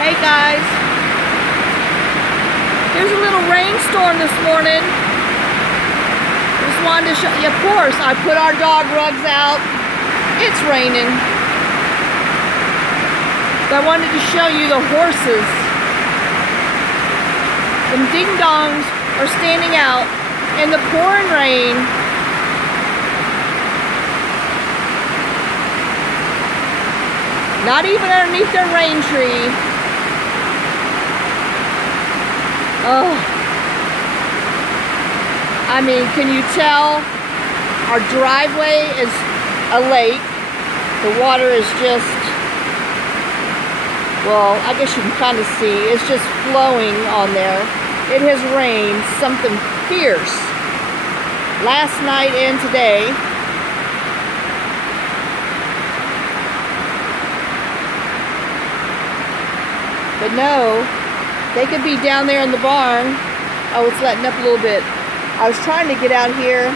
Hey guys, here's a little rainstorm this morning. Just wanted to show you, of course, I put our dog rugs out. It's raining. But I wanted to show you the horses. The ding-dongs are standing out in the pouring rain. Not even underneath their rain tree. Oh, I mean, can you tell? Our driveway is a lake. The water is just, well, I guess you can kind of see, it's just flowing on there. It has rained something fierce last night and today. But no, they could be down there in the barn. Oh, it's letting up a little bit. I was trying to get out here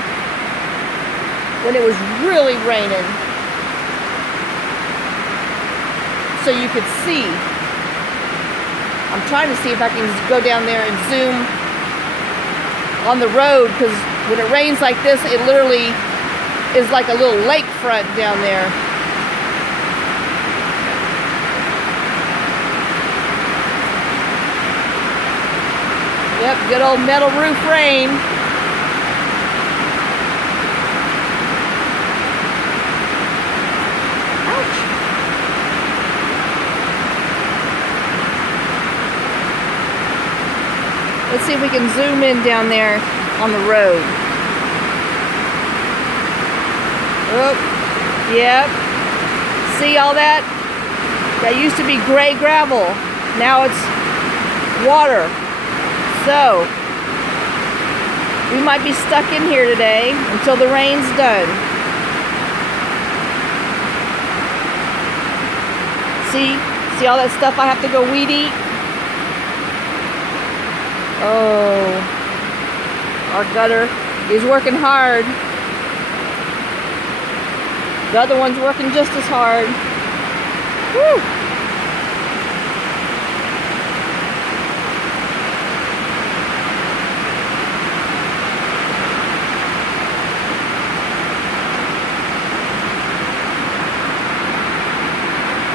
when it was really raining, so you could see. I'm trying to see if I can go down there and zoom on the road, because when it rains like this, it literally is like a little lakefront down there. Yep, good old metal roof rain. Ouch. Let's see if we can zoom in down there on the road. Oh, yep. See all that? That used to be gray gravel. Now it's water. So, we might be stuck in here today until the rain's done. See all that stuff I have to go weed eat? Oh, our gutter is working hard. The other one's working just as hard. Woo!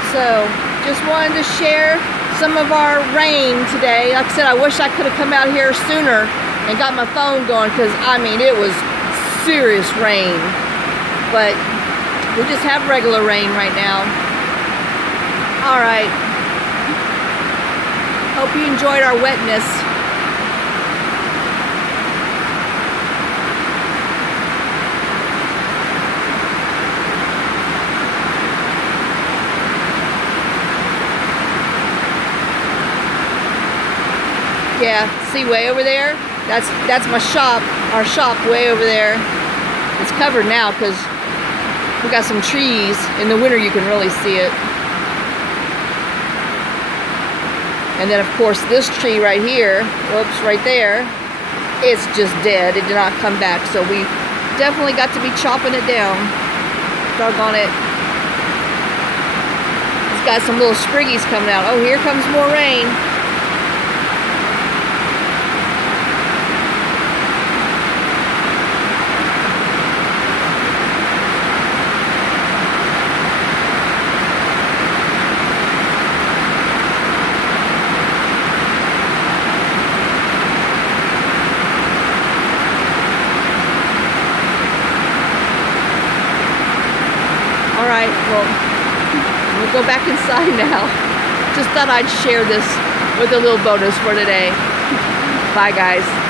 So, just wanted to share some of our rain today. Like I said, I wish I could have come out here sooner and got my phone going, because I mean, it was serious rain. But we just have regular rain right now. Alright. Hope you enjoyed our wetness. Yeah, see way over there? That's my shop, our shop way over there. It's covered now because we got some trees. In the winter you can really see it. And then of course this tree right here, whoops, right there, it's just dead. It did not come back. So we definitely got to be chopping it down. Doggone it. It's got some little spriggies coming out. Oh, here comes more rain. Alright, well, we'll go back inside now. Just thought I'd share this with a little bonus for today. Bye, guys.